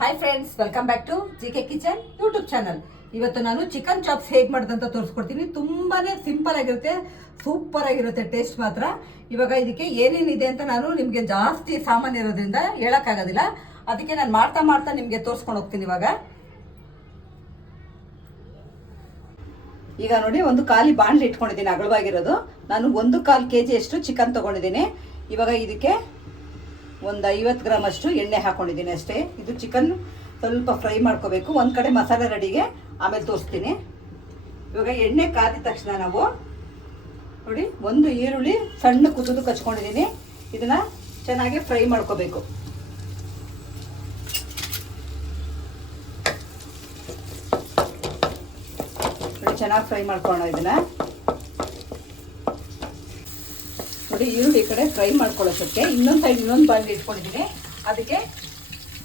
Hi friends, welcome back to GK kitchen YouTube channel. ಇವತ್ತು ನಾನು chicken chops ಹೇಗೆ ಮಾಡೋದಂತ ತೋರಿಸ್ಕೊಡ್ತೀನಿ. ತುಂಬಾನೇ ಸಿಂಪಲ್ ಆಗಿರುತ್ತೆ, ಸೂಪರ್ ಆಗಿರುತ್ತೆ ಟೇಸ್ಟ್ ಮಾತ್ರ. ಇವಾಗ ಇದಕ್ಕೆ ಏನೇನಿದೆ ಅಂತ ನಾನು ನಿಮಗೆ ಜಾಸ್ತಿ ಸಾಮಾನು ಇರೋದ್ರಿಂದ ಹೇಳೋಕ್ಕಾಗೋದಿಲ್ಲ. ಅದಕ್ಕೆ ನಾನು ಮಾಡ್ತಾ ಮಾಡ್ತಾ ನಿಮಗೆ ತೋರಿಸ್ಕೊಂಡು ಹೋಗ್ತೀನಿ. ಈಗ ನೋಡಿ, ಒಂದು ಖಾಲಿ ಬಾಣಲಿ ಇಟ್ಕೊಂಡಿದ್ದೀನಿ ಅಗಲವಾಗಿರೋದು. ನಾನು 1/4 kg ಅಷ್ಟು ಚಿಕನ್ ತೊಗೊಂಡಿದ್ದೀನಿ. ಇವಾಗ ಇದಕ್ಕೆ ಒಂದು 50 ಗ್ರಾಮ್ ಅಷ್ಟು ಎಣ್ಣೆ ಹಾಕೊಂಡಿದ್ದೀನಿ ಅಷ್ಟೇ. ಇದು ಚಿಕನ್ ಸ್ವಲ್ಪ ಫ್ರೈ ಮಾಡ್ಕೋಬೇಕು. ಒಂದು ಕಡೆ ಮಸಾಲೆ ರೆಡಿಗೆ, ಆಮೇಲೆ ತೋರಿಸ್ತೀನಿ. ಇವಾಗ ಎಣ್ಣೆ ಕಾದಿದ ತಕ್ಷಣ ನಾವು ನೋಡಿ, ಒಂದು ಈರುಳ್ಳಿ ಸಣ್ಣ ಕುದ್ದು ಕಚ್ಕೊಂಡಿದ್ದೀನಿ. ಇದನ್ನ ಚೆನ್ನಾಗಿ ಫ್ರೈ ಮಾಡ್ಕೋಬೇಕು. ಚೆನ್ನಾಗಿ ಫ್ರೈ ಮಾಡ್ಕೊಳ್ಳೋಣ ಇದನ್ನ. ನೋಡಿ, ಈರುಳ್ಳಿ ಈ ಕಡೆ ಫ್ರೈ ಮಾಡ್ಕೊಳ್ಳೋಕ್ಕೆ ಇನ್ನೊಂದು ಸೈಡ್ ಇನ್ನೊಂದು ಬಾಣಲಿ ಇಟ್ಕೊಂಡಿದ್ದೀನಿ. ಅದಕ್ಕೆ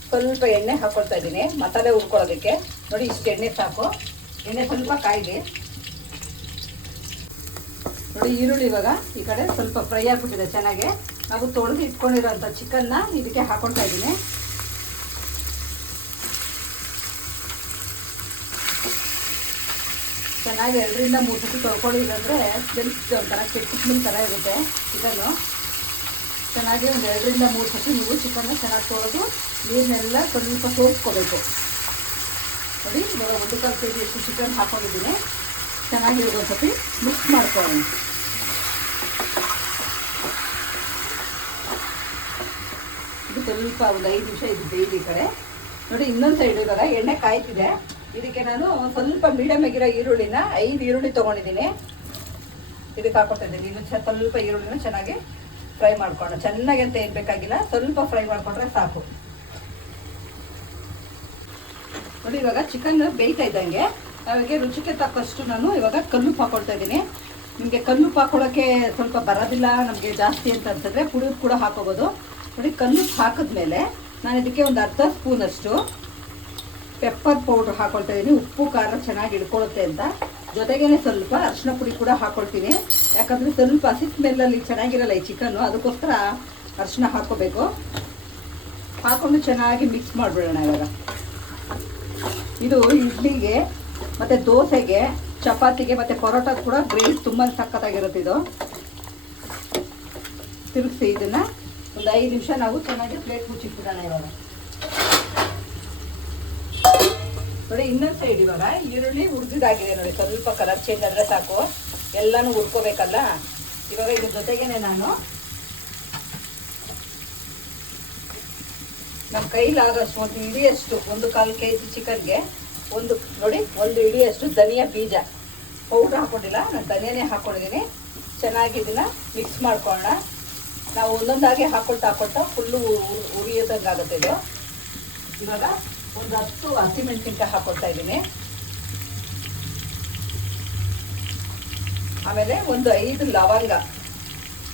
ಸ್ವಲ್ಪ ಎಣ್ಣೆ ಹಾಕೊಳ್ತಾ ಇದ್ದೀನಿ ಮಸಾಲೆ ಹುರ್ಕೊಳ್ಳೋದಕ್ಕೆ. ನೋಡಿ, ಇಷ್ಟು ಎಣ್ಣೆ ಸಾಕು. ಎಣ್ಣೆ ಸ್ವಲ್ಪ ಕಾಯಿದೆ. ನೋಡಿ, ಈರುಳ್ಳಿ ಇವಾಗ ಈ ಕಡೆ ಸ್ವಲ್ಪ ಫ್ರೈ ಆಗಿಬಿಟ್ಟಿದೆ ಚೆನ್ನಾಗಿ. ನಾವು ತೊಳೆದು ಇಟ್ಕೊಂಡಿರೋಂಥ ಚಿಕನ್ನ ಇದಕ್ಕೆ ಹಾಕೊಳ್ತಾ ಇದ್ದೀನಿ. ಚೆನ್ನಾಗಿ 2-3 ಸತಿ ತೊಳ್ಕೊಳ್ಳಿ, ಇಲ್ಲಾಂದರೆ ಒಂಥರ ಕೆಟ್ಟ ಸ್ಮೆಲ್ ಥರ ಇರುತ್ತೆ ಚಿಕನ್ನು. ಚೆನ್ನಾಗಿ ಒಂದು 2-3 ಸತಿ ನೀವು ಚಿಕನ್ನ ಚೆನ್ನಾಗಿ ತೊಳೆದು ನೀರನ್ನೆಲ್ಲ ಸ್ವಲ್ಪ ಸೋಸ್ಕೋಬೇಕು. ನೋಡಿ, ಇವಾಗ 1/4 kg ಅಷ್ಟು ಚಿಕನ್ ಹಾಕೊಂಡಿದ್ದೀನಿ. ಚೆನ್ನಾಗಿ ಒಂದು ಸತಿ ಮಿಕ್ಸ್ ಮಾಡ್ಕೊಳ್ಳೋಣ. ಇದು ಸ್ವಲ್ಪ ಒಂದು 5 ನಿಮಿಷ ಇದು ಬೇಯ್ದು ಈ ಕಡೆ. ನೋಡಿ, ಇನ್ನೊಂದು ಸೈಡ್ ಇವಾಗ ಎಣ್ಣೆ ಕಾಯ್ತಿದೆ. ಇದಕ್ಕೆ ನಾನು ಸ್ವಲ್ಪ ಮೀಡಿಯಮ್ ಆಗಿರೋ ಈರುಳ್ಳಿನ 5 ಈರುಳ್ಳಿ ತೊಗೊಂಡಿದ್ದೀನಿ. ಇದಕ್ಕೆ ಹಾಕೊಳ್ತಿದ್ದೀನಿ. ಇದು ಸ್ವಲ್ಪ ಈರುಳ್ಳಿನ ಚೆನ್ನಾಗಿ ಫ್ರೈ ಮಾಡ್ಕೊಳ್ಳೋಣ. ಚೆನ್ನಾಗಿ ಅಂತ ಏನು ಬೇಕಾಗಿಲ್ಲ, ಸ್ವಲ್ಪ ಫ್ರೈ ಮಾಡ್ಕೊಂಡ್ರೆ ಸಾಕು. ನೋಡಿ, ಇವಾಗ ಚಿಕನ್ ಬೇಯ್ತಾ ಇದ್ದಂಗೆ ಅವಾಗೆ ರುಚಿಗೆ ತಕ್ಕಷ್ಟು ನಾನು ಇವಾಗ ಕಲ್ಲುಪ್ಪು ಹಾಕೊಳ್ತಾ ಇದ್ದೀನಿ. ನಿಮಗೆ ಕಲ್ಲುಪ್ಪು ಹಾಕೊಳ್ಳೋಕ್ಕೆ ಸ್ವಲ್ಪ ಬರೋದಿಲ್ಲ ನಮಗೆ ಜಾಸ್ತಿ ಅಂತ ಅಂತಂದರೆ ಪುಡಿ ಕೂಡ ಹಾಕೋಬೋದು. ನೋಡಿ, ಕಲ್ಲುಪ್ಪು ಹಾಕಿದ್ಮೇಲೆ ನಾನು ಇದಕ್ಕೆ ಒಂದು ಅರ್ಧ ಸ್ಪೂನಷ್ಟು ಪೆಪ್ಪರ್ ಪೌಡ್ರ್ ಹಾಕೊಳ್ತಾ ಇದ್ದೀನಿ. ಉಪ್ಪು ಖಾರ ಚೆನ್ನಾಗಿ ಹಿಡ್ಕೊಳ್ಳುತ್ತೆ ಅಂತ. ಜೊತೆಗೇನೆ ಸ್ವಲ್ಪ ಅರಿಶಿನ ಪುಡಿ ಕೂಡ ಹಾಕೊಳ್ತೀನಿ. ಯಾಕಂದರೆ ಸ್ವಲ್ಪ ಹಸಿ ಸ್ಮೆಲ್ಲಲ್ಲಿ ಚೆನ್ನಾಗಿರಲ್ಲ ಈ ಚಿಕನ್ನು, ಅದಕ್ಕೋಸ್ಕರ ಅರಿಶಿನ ಹಾಕ್ಕೋಬೇಕು. ಹಾಕ್ಕೊಂಡು ಚೆನ್ನಾಗಿ ಮಿಕ್ಸ್ ಮಾಡಿಬಿಡೋಣ. ಇವಾಗ ಇದು ಇಡ್ಲಿಗೆ ಮತ್ತು ದೋಸೆಗೆ, ಚಪಾತಿಗೆ ಮತ್ತು ಪರೋಟ ಕೂಡ ಗ್ರೇವಿ ತುಂಬ ಸಖತ್ತಾಗಿರುತ್ತೆ. ಇದು ತಿರುಗಿಸಿ ಇದನ್ನು ಒಂದು 5 ನಿಮಿಷ ನಾವು ಚೆನ್ನಾಗಿ ಪ್ಲೇಟ್ ಮುಚ್ಚಿಟ್ಬಿಡೋಣ. ಇವಾಗ ನೋಡಿ, ಇನ್ನೊಂದು ಸೈಡ್ ಇವಾಗ ಈರುಳ್ಳಿ ಹುರಿದಿದ್ದಾಗಿದೆ. ನೋಡಿ, ಸ್ವಲ್ಪ ಕಲರ್ ಚೇಂಜ್ ಆದರೆ ಸಾಕು, ಎಲ್ಲನೂ ಹುರ್ಕೋಬೇಕಲ್ಲ. ಇವಾಗ ಇದ್ರ ಜೊತೆಗೇನೆ ನಾನು ನಮ್ಮ ಕೈಲಾಗಷ್ಟು ಒಂದು ಇಡಿಯಷ್ಟು, 1/4 kg ಚಿಕನ್ಗೆ ಒಂದು ಇಡಿಯಷ್ಟು ಧನಿಯಾ ಬೀಜ ಪೌಡ್ರ್ ಹಾಕೊಂಡಿಲ್ಲ, ನಾನು ಧನಿಯಾನೇ ಹಾಕೊಂಡಿದ್ದೀನಿ. ಚೆನ್ನಾಗಿ ಇದನ್ನು ಮಿಕ್ಸ್ ಮಾಡ್ಕೊಳ್ಳೋಣ. ನಾವು ಒಂದೊಂದಾಗಿ ಹಾಕೊಳ್ತಾ ಫುಲ್ಲು ಉರಿಯೋದಂಗಾಗುತ್ತೆ ಇದು. ಇವಾಗ ಒಂದು 10 ಹಸಿಮೆಣಸಿನ್ಕಾಯಿ ಹಾಕೊಳ್ತಾ ಇದ್ದೀನಿ. ಆಮೇಲೆ ಒಂದು 5 ಲವಂಗ,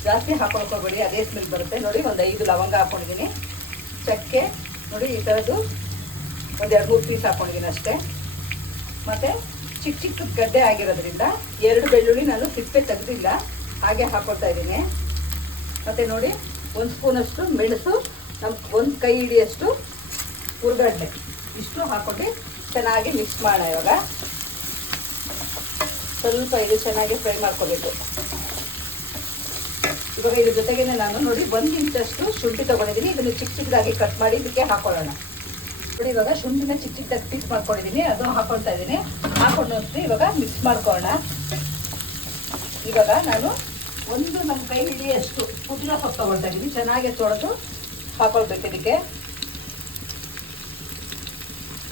ಜಾಸ್ತಿ ಹಾಕೊಳ್ಕೋಬೇಡಿ, ಅದೇ ಸ್ಮೆಲ್ ಬರುತ್ತೆ. ನೋಡಿ, ಒಂದು 5 ಲವಂಗ ಹಾಕೊಂಡಿದ್ದೀನಿ. ಚಕ್ಕೆ ನೋಡಿ, ಈ ಥರದ್ದು ಒಂದು 2-3 ಪೀಸ್ ಹಾಕೊಂಡಿದ್ದೀನಿ ಅಷ್ಟೇ. ಮತ್ತು ಚಿಕ್ಕ ಗಡ್ಡೆ ಆಗಿರೋದ್ರಿಂದ 2 ಬೆಳ್ಳುಳ್ಳಿ ನಾನು ಸಿಪ್ಪೆ ತೆಗೆದಿಲ್ಲ, ಹಾಗೆ ಹಾಕೊಳ್ತಾ ಇದ್ದೀನಿ. ಮತ್ತು ನೋಡಿ, 1 ಸ್ಪೂನಷ್ಟು ಮೆಣಸು, ನಮ್ಗೆ 1 ಕೈ ಹಿಡಿಯಷ್ಟು ಹುರ್ಗಡ್ಡೆ, ಇಷ್ಟು ಹಾಕೊಂಡು ಚೆನ್ನಾಗಿ ಮಿಕ್ಸ್ ಮಾಡೋಣ. ಇವಾಗ ಸ್ವಲ್ಪ ಇದು ಚೆನ್ನಾಗಿ ಫ್ರೈ ಮಾಡ್ಕೋಬೇಕು. ಇವಾಗ ಇದ್ರ ಜೊತೆಗೇ ನಾನು ನೋಡಿ 1 ಇಂಚಷ್ಟು ಶುಂಠಿ ತೊಗೊಂಡಿದ್ದೀನಿ. ಇದನ್ನು ಚಿಕ್ಕದಾಗಿ ಕಟ್ ಮಾಡಿ ಇದಕ್ಕೆ ಹಾಕೊಳ್ಳೋಣ. ನೋಡಿ, ಇವಾಗ ಶುಂಠಿನ ಚಿಕ್ಕದಾಗಿ ಪೀಸ್ ಮಾಡ್ಕೊಂಡಿದ್ದೀನಿ, ಅದು ಹಾಕೊಳ್ತಾ ಇದ್ದೀನಿ. ಹಾಕೊಂಡು ಇವಾಗ ಮಿಕ್ಸ್ ಮಾಡ್ಕೊಳ್ಳೋಣ. ಇವಾಗ ನಾನು ನಮ್ಮ ಕೈ ಹಿಡಿಯಷ್ಟು ಪುದೀನ ಸೊಪ್ಪು ತೊಗೊಳ್ತಾ ಇದ್ದೀನಿ. ಚೆನ್ನಾಗಿ ತೊಳೆದು ಹಾಕೊಳ್ಬೇಕು ಇದಕ್ಕೆ.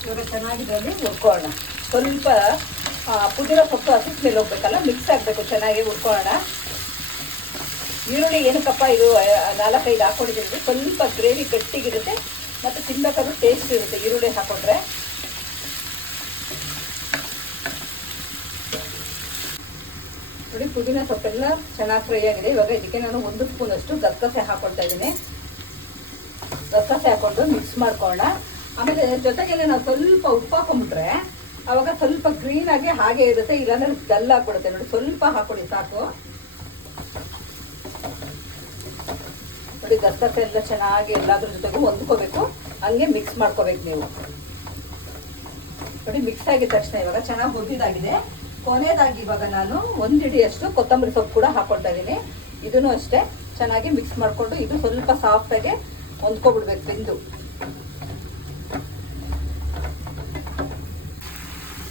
ಇವಾಗ ಚೆನ್ನಾಗಿ ಇದರಲ್ಲಿ ಹುರ್ಕೊಳ್ಳೋಣ. ಸ್ವಲ್ಪ ಪುದೀನ ಸೊಪ್ಪು ಹಸಿ ಸ್ಮೆಲ್ ಹೋಗ್ಬೇಕಲ್ಲ, ಮಿಕ್ಸ್ ಆಗಬೇಕು, ಚೆನ್ನಾಗಿ ಹುರ್ಕೊಳ್ಳೋಣ. ಈರುಳ್ಳಿ ಏನಕ್ಕಪ್ಪ ಇದು 4-5 ಹಾಕೊಂಡಿದ್ದೀನಿ, ಸ್ವಲ್ಪ ಗ್ರೇವಿ ಗಟ್ಟಿಗಿರುತ್ತೆ ಮತ್ತು ತಿನ್ನಬೇಕಾದ್ರೂ ಟೇಸ್ಟ್ ಇರುತ್ತೆ ಈರುಳ್ಳಿ ಹಾಕೊಂಡ್ರೆ. ನೋಡಿ, ಪುದೀನ ಸೊಪ್ಪೆಲ್ಲ ಚೆನ್ನಾಗಿ ಫ್ರೈ ಆಗಿದೆ. ಇವಾಗ ಇದಕ್ಕೆ ನಾನು 1 ಸ್ಪೂನಷ್ಟು ಗಸಗಸೆ ಹಾಕೊಳ್ತಾ ಇದ್ದೀನಿ. ಗಸಗಸೆ ಹಾಕೊಂಡು ಮಿಕ್ಸ್ ಮಾಡ್ಕೊಳ್ಳೋಣ. ಆಮೇಲೆ ಜೊತೆಗೆ ನಾವು ಸ್ವಲ್ಪ ಉಪ್ಪು ಹಾಕೊಂಡ್ಬಿಟ್ರೆ ಅವಾಗ ಸ್ವಲ್ಪ ಗ್ರೀನಾಗಿ ಹಾಗೆ ಇರುತ್ತೆ, ಇಲ್ಲಾಂದ್ರೆ ಡಲ್ ಹಾಕ್ಬಿಡುತ್ತೆ. ನೋಡಿ, ಸ್ವಲ್ಪ ಹಾಕೊಳ್ಳಿ ಸಾಕು. ನೋಡಿ, ಗಸಗಸೆ ಎಲ್ಲ ಚೆನ್ನಾಗಿ ಎಲ್ಲಾದ್ರ ಜೊತೆಗೂ ಹೊಂದ್ಕೋಬೇಕು. ಹಂಗೆ ಮಿಕ್ಸ್ ಮಾಡ್ಕೋಬೇಕು ನೀವು ನೋಡಿ. ಮಿಕ್ಸ್ ಆಗಿದ ತಕ್ಷಣ ಇವಾಗ ಚೆನ್ನಾಗಿ ಹುರಿದಾಗಿದೆ. ಕೊನೆಯದಾಗಿ ಇವಾಗ ನಾನು 1 ಹಿಡಿಯಷ್ಟು ಕೊತ್ತಂಬರಿ ಸೊಪ್ಪು ಕೂಡ ಹಾಕೊಳ್ತಾ ಇದ್ದೀನಿ. ಇದನ್ನು ಅಷ್ಟೇ ಚೆನ್ನಾಗಿ ಮಿಕ್ಸ್ ಮಾಡಿಕೊಂಡು ಇದು ಸ್ವಲ್ಪ ಸಾಫ್ಟಾಗಿ ಹೊಂದ್ಕೊಬಿಡ್ಬೇಕು ಬೆಂದು.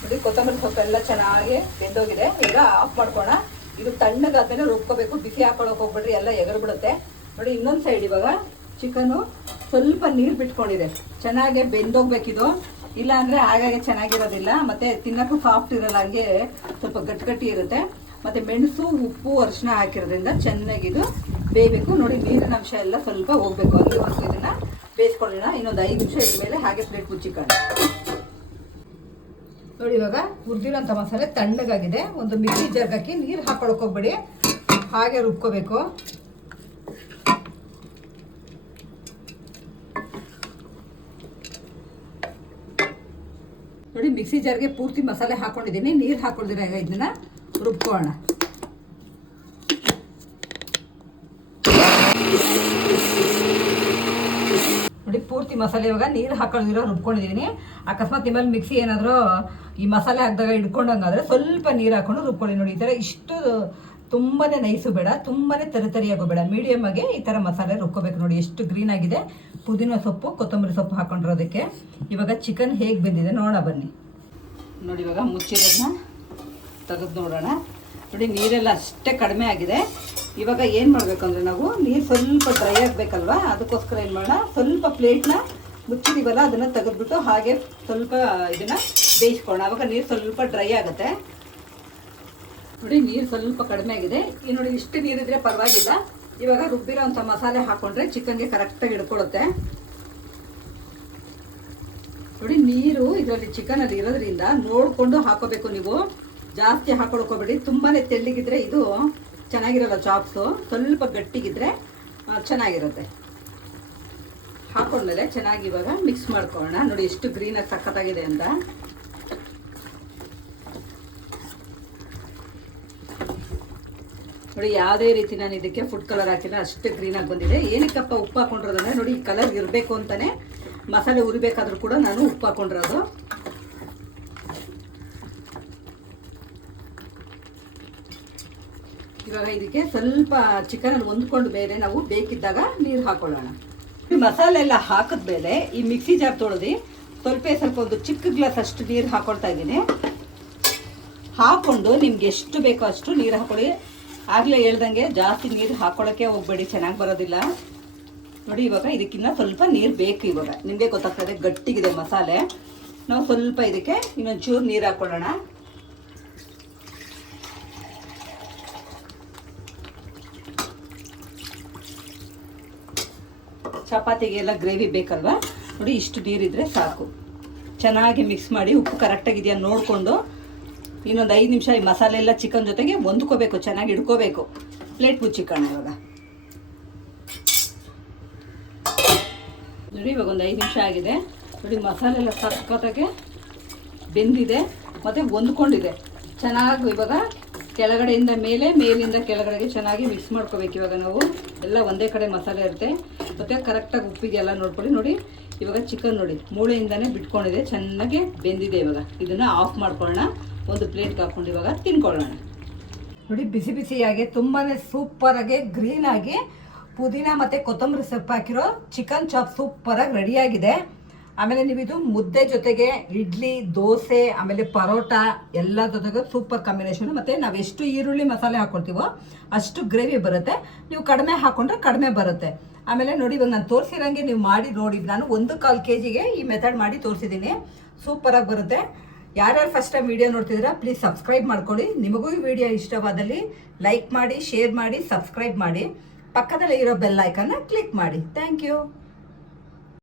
ನೋಡಿ ಕೊತ್ತಂಬರಿ ಸೊಪ್ಪೆಲ್ಲ ಚೆನ್ನಾಗಿ ಬೆಂದೋಗಿದೆ. ಈಗ ಆಫ್ ಮಾಡ್ಕೋಣ. ಇದು ತಣ್ಣಗಾದ್ಮೇಲೆ ರುಬ್ಕೋಬೇಕು. ಬಿಸಿ ಹಾಕೊಳಕ್ ಹೋಗ್ಬಿಡ್ರಿ, ಎಲ್ಲ ಎಗರು ಬಿಡುತ್ತೆ. ನೋಡಿ ಇನ್ನೊಂದು ಸೈಡ್ ಇವಾಗ ಚಿಕನ್ನು ಸ್ವಲ್ಪ ನೀರು ಬಿಟ್ಕೊಂಡಿದೆ. ಚೆನ್ನಾಗಿ ಬೆಂದೋಗ್ಬೇಕಿದು, ಇಲ್ಲ ಅಂದರೆ ಹಾಗಾಗಿ ಚೆನ್ನಾಗಿರೋದಿಲ್ಲ. ಮತ್ತು ತಿನ್ನೋಕ್ಕೂ ಸಾಫ್ಟ್ ಇರೋಲ್ಲ, ಹಂಗೆ ಸ್ವಲ್ಪ ಗಟ್ಟಿ ಇರುತ್ತೆ. ಮತ್ತು ಮೆಣಸು ಉಪ್ಪು ಅರಿಶಿನ ಹಾಕಿರೋದ್ರಿಂದ ಚೆನ್ನಾಗಿದು ಬೇಯಬೇಕು. ನೋಡಿ ನೀರಿನ ಅಂಶ ಎಲ್ಲ ಸ್ವಲ್ಪ ಹೋಗಬೇಕು. ಹಂಗೆ ಒಂದು ಇದನ್ನು ಬೇಯಿಸ್ಕೊಳ್ಳೋಣ. ಇನ್ನೊಂದು 5 ನಿಮಿಷ ಇದ್ಮೇಲೆ ಹಾಗೆ ಪ್ಲೇಟ್ ಮುಚ್ಚಿಕೊಳ್ಳೋಣ. ನೋಡಿ ಇವಾಗ ಹುರಿದಿರೋಂಥ ಮಸಾಲೆ ತಣ್ಣಗಾಗಿದೆ. ಒಂದು ಮಿಕ್ಸಿ ಜಾರ್ಗೆ ಹಾಕಿ ನೀರು ಹಾಕೊಳಕ್ಕೆ ಹೋಗ್ಬೇಡಿ, ಹಾಗೆ ರುಬ್ಕೋಬೇಕು. ನೋಡಿ ಮಿಕ್ಸಿ ಜಾರ್ಗೆ ಪೂರ್ತಿ ಮಸಾಲೆ ಹಾಕೊಂಡಿದ್ದೀನಿ. ನೀರು ಹಾಕೊಂಡಿದ್ದೀರ. ಈಗ ಇದನ್ನ ರುಬ್ಕೋಣ. ನೋಡಿ ಪೂರ್ತಿ ಮಸಾಲೆ ಇವಾಗ ನೀರು ಹಾಕೊಂಡಿರೋ ರುಬ್ಕೊಂಡಿದ್ದೀನಿ. ಅಕಸ್ಮಾತ್ ನಿಮ್ಮಲ್ಲಿ ಮಿಕ್ಸಿ ಏನಾದರೂ ಈ ಮಸಾಲೆ ಹಾಕಿದಾಗ ಹಿಡ್ಕೊಂಡಂಗಾದ್ರೆ ಸ್ವಲ್ಪ ನೀರು ಹಾಕೊಂಡು ರುಬ್ಕೊಳ್ಳಿ. ನೋಡಿ ಈ ಥರ ಇಷ್ಟು ತುಂಬಾ ನೈಸು ಬೇಡ, ತುಂಬಾ ತರಿಯಾಗೋ ಬೇಡ, ಮೀಡಿಯಮ್ ಆಗಿ ಈ ಥರ ಮಸಾಲೆ ರುಬ್ಕೋಬೇಕು. ನೋಡಿ ಎಷ್ಟು ಗ್ರೀನ್ ಆಗಿದೆ. ಪುದೀನ ಸೊಪ್ಪು ಕೊತ್ತಂಬರಿ ಸೊಪ್ಪು ಹಾಕೊಂಡಿರೋದಕ್ಕೆ. ಇವಾಗ ಚಿಕನ್ ಹೇಗೆ ಬೆಂದಿದೆ ನೋಡೋಣ ಬನ್ನಿ. ನೋಡಿ ಇವಾಗ ಮುಚ್ಚಿರೋದನ್ನ ತೆಗೆದು ನೋಡೋಣ. ನೋಡಿ ನೀರೆಲ್ಲ ಅಷ್ಟೇ ಕಡಿಮೆ ಆಗಿದೆ. ಇವಾಗ ಏನು ಮಾಡಬೇಕಂದ್ರೆ ನಾವು ನೀರು ಸ್ವಲ್ಪ ಡ್ರೈ ಆಗಬೇಕಲ್ವಾ, ಅದಕ್ಕೋಸ್ಕರ ಏನು ಮಾಡೋಣ, ಸ್ವಲ್ಪ ಪ್ಲೇಟ್ನ ಮುಚ್ಚಿದೀವಲ್ಲ ಅದನ್ನು ತೆಗೆದ್ಬಿಟ್ಟು ಹಾಗೆ ಸ್ವಲ್ಪ ಇದನ್ನು ಬೇಯಿಸ್ಕೊಳ್ಳೋಣ. ಆವಾಗ ನೀರು ಸ್ವಲ್ಪ ಡ್ರೈ ಆಗುತ್ತೆ. ನೋಡಿ ನೀರು ಸ್ವಲ್ಪ ಕಡಿಮೆ ಆಗಿದೆ. ಈ ನೋಡಿ ಇಷ್ಟು ನೀರಿದ್ರೆ ಪರವಾಗಿಲ್ಲ. ಇವಾಗ ರುಬ್ಬಿರೋ ಅಂಥ ಮಸಾಲೆ ಹಾಕೊಂಡ್ರೆ ಚಿಕನ್ಗೆ ಕರೆಕ್ಟಾಗಿ ಹಿಡ್ಕೊಳ್ಳುತ್ತೆ. ನೋಡಿ ನೀರು ಇದರಲ್ಲಿ ಚಿಕನಲ್ಲಿ ಇರೋದ್ರಿಂದ ನೋಡಿಕೊಂಡು ಹಾಕೋಬೇಕು. ನೀವು ಜಾಸ್ತಿ ಹಾಕೊಳ್ಕೋಬೇಡಿ. ತುಂಬಾ ತೆಳ್ಳಗಿದ್ರೆ ಇದು ಚೆನ್ನಾಗಿರಲ್ಲ ಚಾಪ್ಸು. ಸ್ವಲ್ಪ ಗಟ್ಟಿಗಿದ್ರೆ ಚೆನ್ನಾಗಿರುತ್ತೆ. ಹಾಕೊಂಡ್ಮೇಲೆ ಚೆನ್ನಾಗಿ ಇವಾಗ ಮಿಕ್ಸ್ ಮಾಡ್ಕೊಳ್ಳೋಣ. ನೋಡಿ ಎಷ್ಟು ಗ್ರೀನಾಗಿ ಸಖತ್ತಾಗಿದೆ ಅಂತ. ನೋಡಿ ಯಾವುದೇ ರೀತಿ ನಾನು ಇದಕ್ಕೆ ಫುಡ್ ಕಲರ್ ಹಾಕಿಲ್ಲ, ಅಷ್ಟೇ ಗ್ರೀನಾಗಿ ಬಂದಿದೆ. ಏನಕ್ಕಪ್ಪ ಉಪ್ಪು ಹಾಕೊಂಡಿರೋದಂದ್ರೆ ನೋಡಿ ಈ ಕಲರ್ ಇರಬೇಕು ಅಂತಲೇ ಮಸಾಲೆ ಉರಿಬೇಕಾದ್ರೂ ಕೂಡ ನಾನು ಉಪ್ಪು ಹಾಕೊಂಡಿರೋದು. ಇವಾಗ ಇದಕ್ಕೆ ಸ್ವಲ್ಪ ಚಿಕನಲ್ಲಿ ಹೊಂದ್ಕೊಂಡು ಮೇಲೆ ನಾವು ಬೇಕಿದ್ದಾಗ ನೀರು ಹಾಕೊಳ್ಳೋಣ. ಈ ಮಸಾಲೆ ಎಲ್ಲ ಹಾಕಿದ್ಮೇಲೆ ಈ ಮಿಕ್ಸಿ ಜಾರ್ ತೊಳೆದು ಸ್ವಲ್ಪ ಒಂದು ಚಿಕ್ಕ ಗ್ಲಾಸ್ ಅಷ್ಟು ನೀರು ಹಾಕೊಳ್ತಾ ಇದ್ದೀನಿ. ಹಾಕ್ಕೊಂಡು ನಿಮ್ಗೆ ಎಷ್ಟು ಬೇಕೋ ಅಷ್ಟು ನೀರು ಹಾಕೊಳ್ಳಿ. ಆಗಲೇ ಹೇಳ್ದಂಗೆ ಜಾಸ್ತಿ ನೀರು ಹಾಕೊಳ್ಳೋಕ್ಕೆ ಹೋಗಬೇಡಿ, ಚೆನ್ನಾಗಿ ಬರೋದಿಲ್ಲ. ನೋಡಿ ಇವಾಗ ಇದಕ್ಕಿಂತ ಸ್ವಲ್ಪ ನೀರು ಬೇಕು. ಇವಾಗ ನಿಮಗೆ ಗೊತ್ತಾಗ್ತದೆ ಗಟ್ಟಿಗಿದೆ ಮಸಾಲೆ. ನಾವು ಸ್ವಲ್ಪ ಇದಕ್ಕೆ ಇನ್ನೊಂದು ಚೂರು ನೀರು ಹಾಕ್ಕೊಳ್ಳೋಣ. ಚಪಾತಿಗೆಲ್ಲ ಗ್ರೇವಿ ಬೇಕಲ್ವಾ, ನೋಡಿ ಇಷ್ಟು ನೀರಿದ್ರೆ ಸಾಕು. ಚೆನ್ನಾಗಿ ಮಿಕ್ಸ್ ಮಾಡಿ ಉಪ್ಪು ಕರೆಕ್ಟಾಗಿದೆಯಾ ನೋಡಿಕೊಂಡು ಇನ್ನೊಂದು 5 ನಿಮಿಷ ಈ ಮಸಾಲೆ ಎಲ್ಲ ಚಿಕನ್ ಜೊತೆಗೆ ಹೊಂದ್ಕೋಬೇಕು, ಚೆನ್ನಾಗಿ ಹಿಡ್ಕೋಬೇಕು. ಪ್ಲೇಟ್ ಮುಚ್ಚಿಕೋಣ ಇವಾಗ. ನೋಡಿ ಇವಾಗ ಒಂದು 5 ನಿಮಿಷ ಆಗಿದೆ. ನೋಡಿ ಮಸಾಲೆ ಎಲ್ಲ ಸಕ್ಕತ್ತಾಗಿ ಬೆಂದಿದೆ ಮತ್ತು ಹೊಂದ್ಕೊಂಡಿದೆ ಚೆನ್ನಾಗಿ. ಇವಾಗ ಕೆಳಗಡೆಯಿಂದ ಮೇಲೆ, ಮೇಲಿಂದ ಕೆಳಗಡೆಗೆ ಚೆನ್ನಾಗಿ ಮಿಕ್ಸ್ ಮಾಡ್ಕೋಬೇಕು. ಇವಾಗ ನಾವು ಎಲ್ಲ ಒಂದೇ ಕಡೆ ಮಸಾಲೆ ಇರುತ್ತೆ ಮತ್ತು ಕರೆಕ್ಟಾಗಿ ಉಪ್ಪಿದೆಯಲ್ಲ ನೋಡ್ಕೊಳ್ಳಿ. ನೋಡಿ ಇವಾಗ ಚಿಕನ್ ನೋಡಿ ಮೂಳೆಯಿಂದನೇ ಬಿಟ್ಕೊಂಡಿದೆ, ಚೆನ್ನಾಗಿ ಬೆಂದಿದೆ. ಇವಾಗ ಇದನ್ನು ಆಫ್ ಮಾಡ್ಕೊಳ್ಳೋಣ. ಒಂದು ಪ್ಲೇಟ್ಗೆ ಹಾಕ್ಕೊಂಡು ಇವಾಗ ತಿನ್ಕೊಳ್ಳೋಣ. ನೋಡಿ ಬಿಸಿ ಬಿಸಿಯಾಗಿ ತುಂಬಾ ಸೂಪರಾಗಿ ಗ್ರೀನಾಗಿ ಪುದೀನ ಮತ್ತು ಕೊತ್ತಂಬರಿ ಸೊಪ್ಪು ಹಾಕಿರೋ ಚಿಕನ್ ಚಾಪ್ ಸೂಪರಾಗಿ ರೆಡಿಯಾಗಿದೆ. ಆಮೇಲೆ ನೀವು ಇದು ಮುದ್ದೆ ಜೊತೆಗೆ ಇಡ್ಲಿ, ದೋಸೆ, ಆಮೇಲೆ ಪರೋಟ ಎಲ್ಲ ಜೊತೆಗೆ ಸೂಪರ್ ಕಾಂಬಿನೇಷನ್. ಮತ್ತು ನಾವು ಎಷ್ಟು ಈರುಳ್ಳಿ ಮಸಾಲೆ ಹಾಕ್ಕೊಳ್ತೀವೋ ಅಷ್ಟು ಗ್ರೇವಿ ಬರುತ್ತೆ. ನೀವು ಕಡಿಮೆ ಹಾಕ್ಕೊಂಡ್ರೆ ಕಡಿಮೆ ಬರುತ್ತೆ. ಆಮೇಲೆ ನೋಡಿ ಇವಾಗ ನಾನು ತೋರಿಸಿರೋಂಗೆ ನೀವು ಮಾಡಿ ನೋಡಿ. ನಾನು 1/4 kg ಈ ಮೆಥಡ್ ಮಾಡಿ ತೋರಿಸಿದ್ದೀನಿ. ಸೂಪರಾಗಿ ಬರುತ್ತೆ. ಯಾರ್ಯಾರು ಫಸ್ಟ್ ಟೈಮ್ ವಿಡಿಯೋ ನೋಡ್ತಿದ್ದೀರಾ ಪ್ಲೀಸ್ ಸಬ್ಸ್ಕ್ರೈಬ್ ಮಾಡ್ಕೊಳ್ಳಿ. ನಿಮಗೂ ಈ ವಿಡಿಯೋ ಇಷ್ಟವಾದಲ್ಲಿ ಲೈಕ್ ಮಾಡಿ, ಶೇರ್ ಮಾಡಿ, ಸಬ್ಸ್ಕ್ರೈಬ್ ಮಾಡಿ. ಪಕ್ಕದಲ್ಲೇ ಇರೋ ಬೆಲ್ ಐಕನ್ನ ಕ್ಲಿಕ್ ಮಾಡಿ. Thank you.